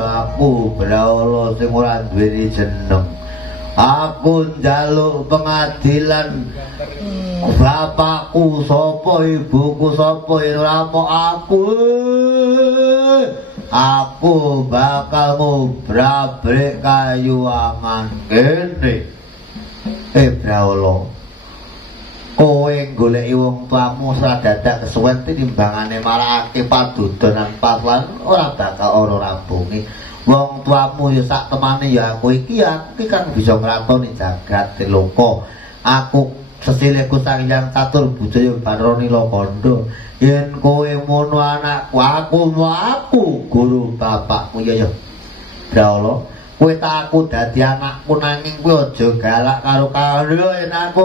Aku brahala sing ora duweni jeneng. Aku njaluk pengadilan. Bapakku sapa, ibuku sapa, ora mok aku. Aku bakal ngobrabrik Kayuwangan kene. Brahala. Kowe goleki wong tuamu ora dadak kesuwen tinimbangane marakake padudonan patlan ora bakal ora rampungi. Wong tuamu ya sak temane ya aku iki kan bisa ngratoni jagat loka. Aku sesilihku Sang Hyang Catur Bujaya Banrani Lokandha. Yen kowe mono anakku, aku guru bapakmu ya. Brahala, kowe tak aku dadi anakku nanging kowe aja galak karo yen aku.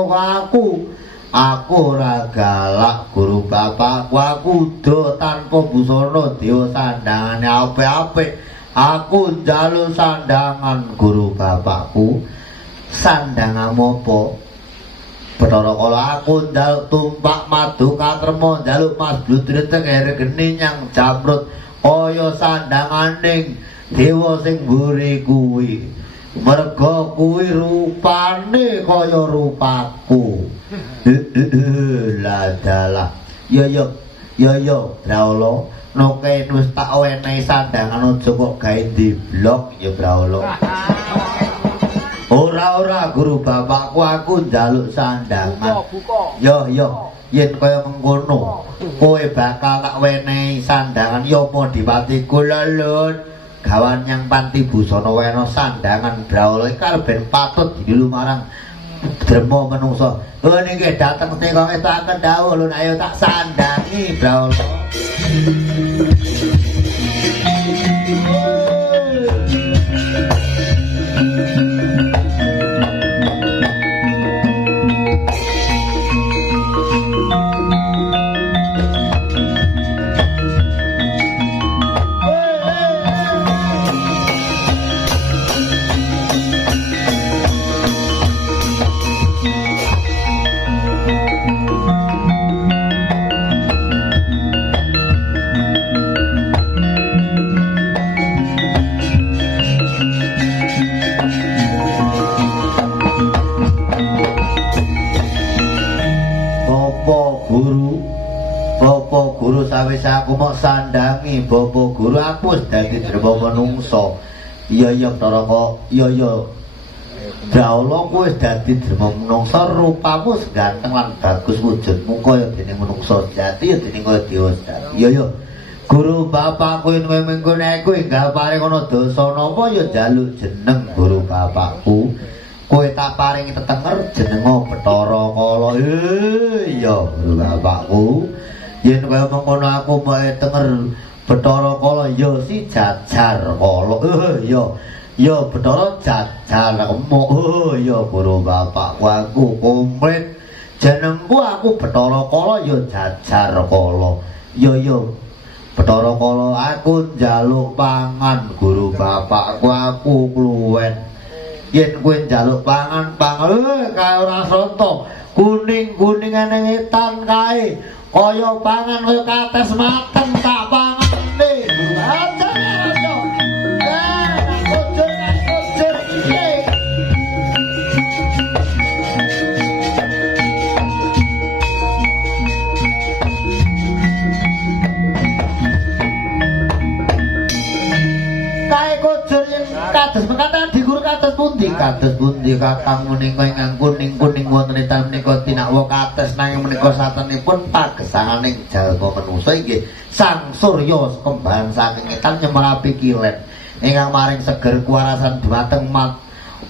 Aku ora galak guru bapakku, aku do tanpa busana dewa sandangane apik-apik. Aku njaluk sandangan guru bapakku. Sandanganmu apa? Bathara Kala aku njaluk tumpak madu katrema, njaluk mas bludrut tegere geni nyang jamrut kaya sandanganing dewa sing mburi kuwi. Merga kuwi rupane kaya rupaku. Ladalah. Ya Brahala, noke wis tak wenehi sandangan aja kok gawe diblok ya Brahala. Ora guru bapakku, aku njaluk sandangan. Yo yen kaya mengkono kowe bakal tak wenehi sandangan ya apa Diwatiku lelun. Gawan yang panti busana wena sandangan Brahala iki ben patut dilu marang drema menungsa. Niki dateng nika ngestaken dawuh lho ayo tak sandangi Brahala. Guru sawise aku mok sandangi Bapak Guru aku wis dadi drema menungsa. Iya Bathara, iya Brahala kowe wis dadi drema menungsa, rupamu ganteng lan bagus wujudmu kaya dene menungsa jati ya dene kaya dewa jati. Iya Guru bapakku yen mengkene kowe enggal paring ana dosa napa ya njaluk jeneng Guru bapakku. Kowe tak paringi tetenger jenenga Bathara Kala. Iya Guru bapakku. Yen kaya mengkono aku bae tenger Bathara Kala ya si Jajar Kala. Ya Bathara Jajar Kemuk. Ya guru bapakku aku komplit. Jenengku aku Bathara Kala ya Jajar Kala. Ya Bathara Kala aku njaluk pangan guru bapakku aku kluwen. Yen kowe njaluk pangan kae ora sonto. Kuning-kuningane etan kae. Kaya pangan kaya kates mateng tak pangane. Aja aja. Kujur iki. kados mekaten di guru kados pundi kakang menika ingkang kuning-kuning wonten ing menika tinakwa kados nanging menika satenipun pagesanganing jalma manusa inggih Sang Surya kembahan saking etan nyemarapi kilen ingkang maring seger kuwarasan dhumateng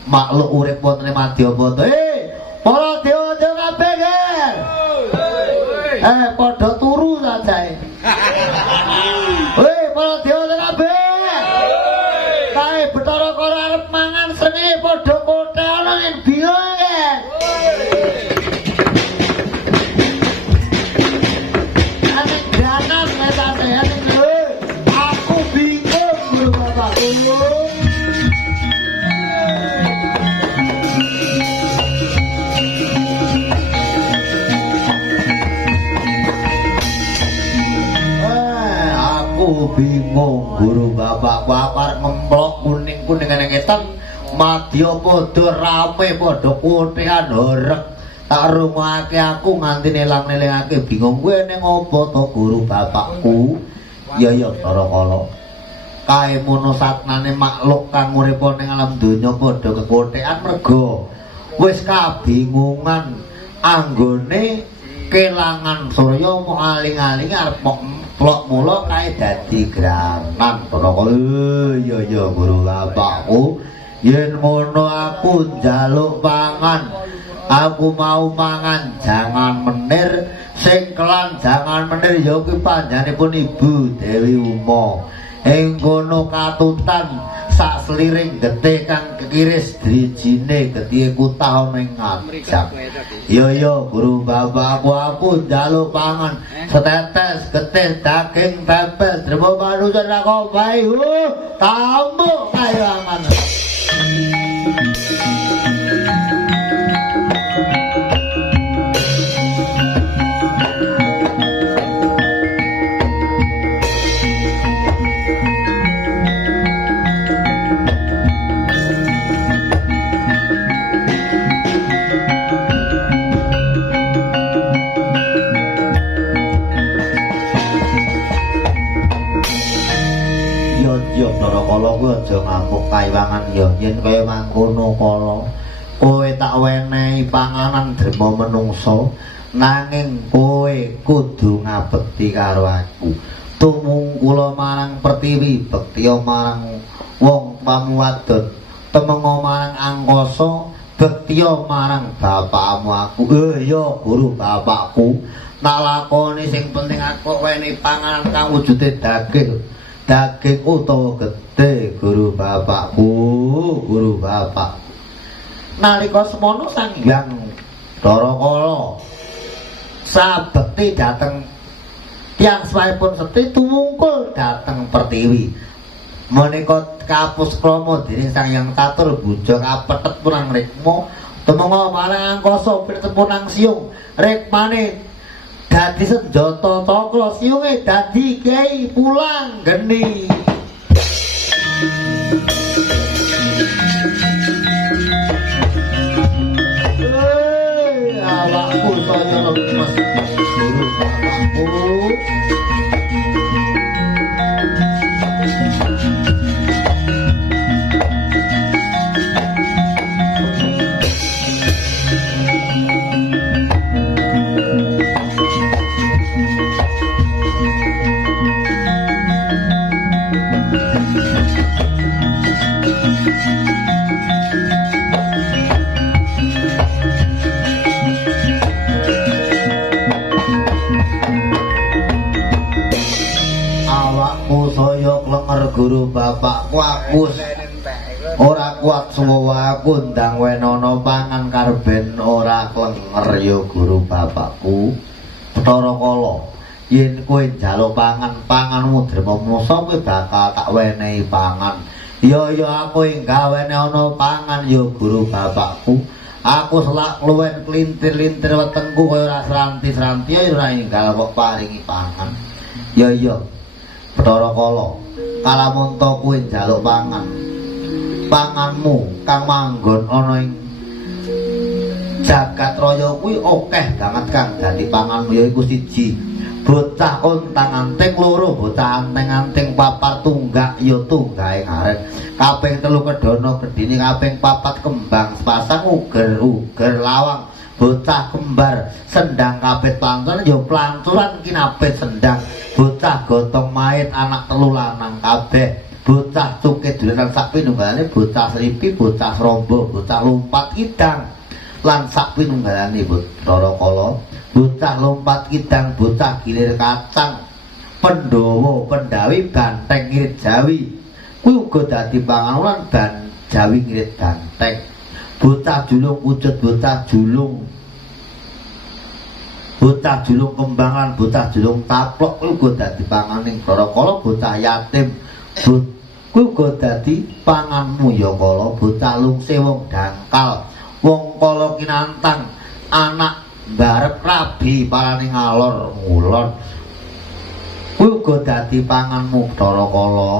makhluk urip wonten ing Madyabata. Para dewa-dewa kabeh nggih. Padha turu sajae. Para dewa kabeh. Kae Bathara Kala arep mangan srengenge padha kothek ana ning bingung nggih. Ane ganas metane aku bingung Guru Bapak umum. Bingung Guru Bapak arep ngemplok kuning-kuning ning etan Madyapada rame padha kothekan horeg tak rungokake aku nganti nelang-nelingake bingung kowe ning apa to Guru Bapakku. Ya Bathara Kala kae mono satnane makhluk kang urip ning alam donya padha kekothekan merga wis kabingungan anggone kelangan Surya mau aling-aling arep plok mula kae dadi granan Bathara. Ya Guru Bapakku yen ngono aku njaluk pangan aku mau mangan jangan menir sing kelan jangan menir ya kuwi panjenenganipun Ibu Dewi Uma ing kono katutan sak sliring getih kang kekiris drijine getihe kutah ning ngajak. Ya Guru Bapakku aku njaluk pangan setetes getih daging tempel drema manusa kok bae tamu kaya aman. Ya Bathara Kala kuwi aja ngamuk kaiwangan ya yen kaya mangkono kala kowe tak wenehi panganan drema menungsa nanging kowe kudu ngabekti karo aku tumungkula marang Pertiwi bektiya marang wong pamuwadon temenga marang angkasa bektiya marang bapakmu aku. Ya Guru Bapakku tak lakoni sing penting aku wenehi panganan kang wujude daging utawa gedhe Guru Bapakku. Guru Bapak nalika semono Sang Hyang Bathara Kala sabekti dhateng tiyang swaipun sekti tumungkul dhateng Pertiwi menika kapus krama dening Sang Hyang Catur Buja kapethet punang rikma temenga marang angkasa pirtepunang siung rikmane dadi senjata cakra siunge dadi Kyai Pulang Geni. Awakku saya lemes Guru Bapakku. Guru Bapakku aku ora kuat suwa aku ndang wenono pangan karben ora klenger ya Guru Bapakku. Bathara Kala yen kowe njaluk panganmu drema menungsa kowe bakal tak wenehi pangan. Ya aku enggak wenehi ana pangan ya Guru Bapakku. Aku selak kluwen klintir-lintir wetengku kaya ora sranti-sranti ora enggal kok paringi pangan. Ya Bathara Kala kalamun to kowe njaluk panganmu kang manggon ana ing jagat raya kuwi akeh banget kang dadi panganmu yaiku siji bocah ontang-anting loro bocah anteng-anting papat tunggak ya tunggae ngaret kaping telu kedono gedine kaping papat kembang sepasang uger lawang bocah kembar sendang kapit plancuran ya plancuran kinapit sendang bocah gotong mait anak telu lanang kabeh bocah cukit dolanan sak pinunggalane bocah sripi bocah rombo bocah lompat kidang lan sak pinunggalane Bathara Kala bocah lompat kidang bocah gilir kacang Pandhawa pendawi banteng ngirit jawi kuwi uga dadi panganulan ban jawi ngirit banteng bocah julung wujud bocah julung kembangan bocah julung taplok kuwi uga dadi panganing Bathara Kala bocah yatim kuwi uga dadi panganmu ya Kala bocah lungse wong dangkal wong kala kinantang anak barep rabi parane ngalor ngulon kuwi uga dadi panganmu Bathara Kala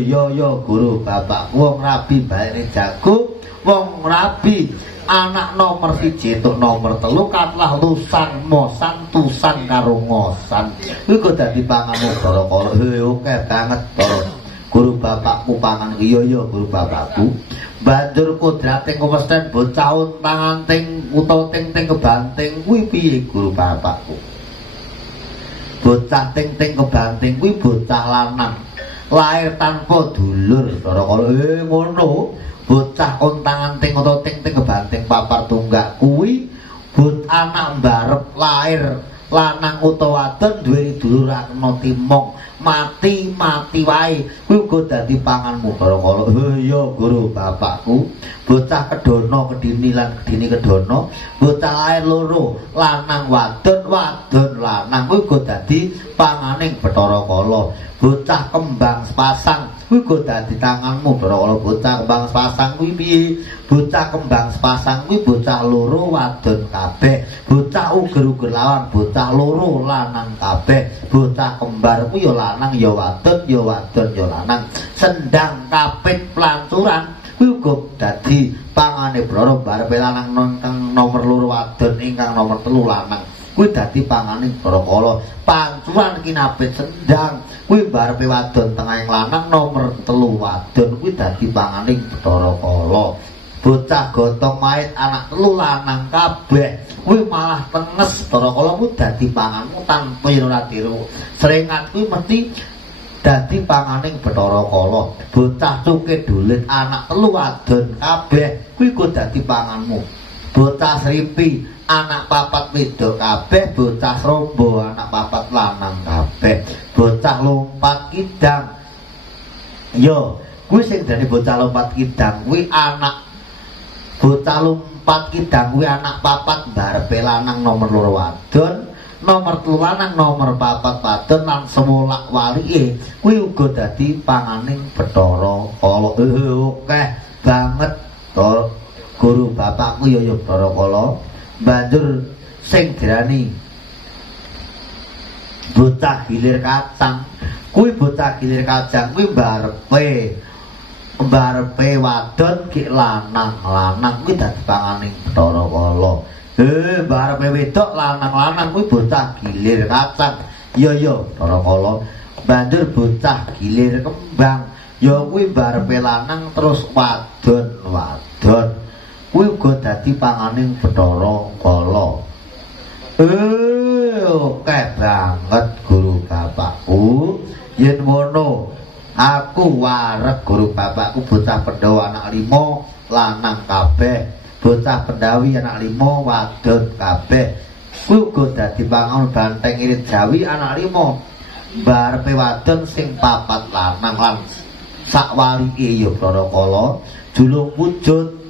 ya guru bapak wong rabi bae jago wong rabi anak nomor 1 tuk nomor 3 katlah lusan mosan tusan karo ngosan kuwi uga dadi panganmu Bathara Kala oke banget guru bapakku pangan iya guru bapakku banjur kodrating kewisten bocah ontang-anting utawa ting-ting kebanting kuwi piye guru bapakku bocah ting-ting kebanting kuwi bocah lanang lahir tanpa dulur Bathara Kala ngono bocah ontang-anting utawa ting-ting kebanting papar tunggak kuwi anak mbarep lahir lanang utawa wadon duweni dulur ana timong mati wae kuwi uga dadi panganmu Bathara Kala ya guru bapakku bocah kedono kedini lan kedini kedono bocah lahir loro lanang wadon lanang kuwi uga dadi panganing Bathara Kala bocah kembang sepasang kuwi uga dadi tanganmu Bathara Kala bocah kembang sepasang kuwi piye bocah kembang sepasang kuwi bocah loro wadon kabeh bocah uger lawang bocah loro lanang kabeh bocah kembar kuwi ya lanang ya wadon ya lanang sendang kapit plancuran kuwi uga dadi pangane Brara barepe lanang ingkang nomor 2 wadon ingkang nomor 3 lanang kuwi dadi pangane Bathara Kala pancuran kinapit sendang kuwi barepe wadon tengahing lanang nomor 3 wadon kuwi dadi pangane Bathara Kala bocah gotong mait anak 3 lanang kabeh kuwi malah tenges Bathara Kala kuwi dadi panganmu tanpa ora diru seringat kuwi mesti dadi panganing Bathara Kala bocah cukit dulit anak 3 wadon kabeh kuwi uga dadi panganmu bocah sripi anak papat wedok kabeh bocah rombo anak papat lanang kabeh bocah lompat kidang yo kuwi sing dadi bocah lompat kidang kuwi anak bocah lompat kidang kuwi anak papat barepe lanang nomor 2 wadon nomor 3 lanang nomor 4 wadon lan semolak walike kuwi uga dadi panganing Bathara Kala oke banget guru bapakku ya Bathara Kala banjur sing dirani bocah gilir kacang kuwi bocah gilir kacang kuwi barepe wadon ki lanang kuwi dadi panganing Bathara Kala barepe wedok lanang kuwi bocah gilir kacang ya Bathara Kala banjur bocah gilir kembang ya kuwi barepe lanang terus wadon kuwi uga dadi panganing Bathara Kala oke banget guru bapakku yen ngono aku wareg guru bapakku bocah Pandhawa anak 5 lanang kabeh bocah Pendawi anak 5 wadon kabeh kuwi uga dadi panganan banteng irit jawi anak 5 barepe wadon sing 4 lanang lan sakwalike ya Bathara Kala julung wujud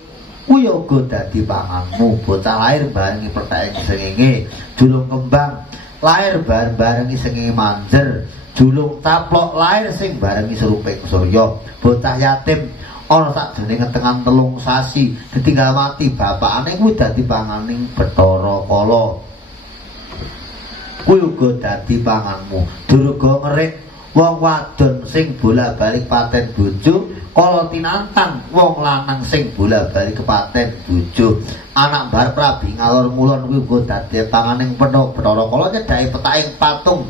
kuwi uga dadi panganmu bocah lahir barengi pertaking srengenge julung kembang lahir barengi srengenge manjer julung taplok lahir sing barengi seruping surya bocah yatim ana sakjroning ngetengan 3 sasi ditinggal mati bapakane kuwi dadi panganing Bathara Kala kuwi uga dadi panganmu durga ngerik wong wadon sing bola-balik paten bojo kala tinantang wong lanang sing bola-balik kepaten bojo anak bar prabi ngalor ngulon kuwi uga dadi panganing Bathara Kala nyedhaki petaking patung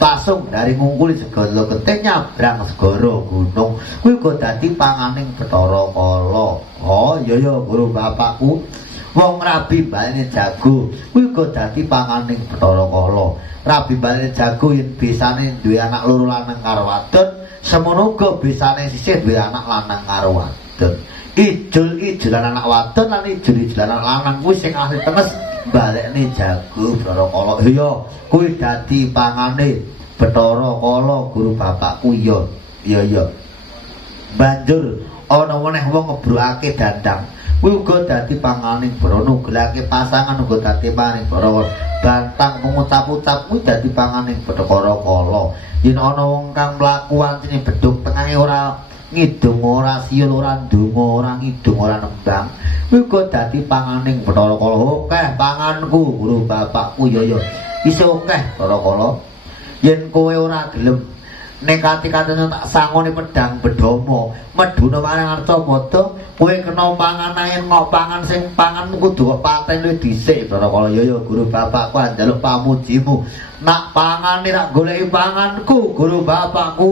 pasung dari ngungkuli segala getih nyabrang segara gunung kuwi uga dadi panganing Bathara Kala. Oh iya ya guru bapakku wong rabi balene jago kuwi uga dadi panganing Bathara Kala. Rabi balene jago yen bisane duwe anak loro lanang karo wadon semono uga bisane sisih duwe anak lanang karo wadon. Ijul-ijulan anak wadon lan ijul-ijulan anak lanang kuwi sing asli tenes balekne jago Bathara Kala. Iya kuwi dadi pangane Bathara Kala guru bapakku iya. Iya. Banjur ana meneh wong ngebrokake dandang kuwi uga dadi panganing Brana gelake pasangan uga dadi panganing Brana bantang pengucap-ucap kuwi dadi panganing Bathara Kala. Yen ana wong kang mlaku wancine bedhug tengahe ora ngidung ora siul ora ndonga ora ngidung ora nembang kuwi uga dadi panganing Bathara Kala. Akeh panganku guru bapakku ya iso akeh Bathara Kala. Yen kowe ora gelem nekati katene tak sangone pedang bedama medhuna marang Arcapada kowe kena pangan ae ngok pangan sing panganmu kudu paten luwih dhisik Bathara Kala. Ya guru bapakku njaluk pamujimu nak pangane rak goleki panganku guru bapakku.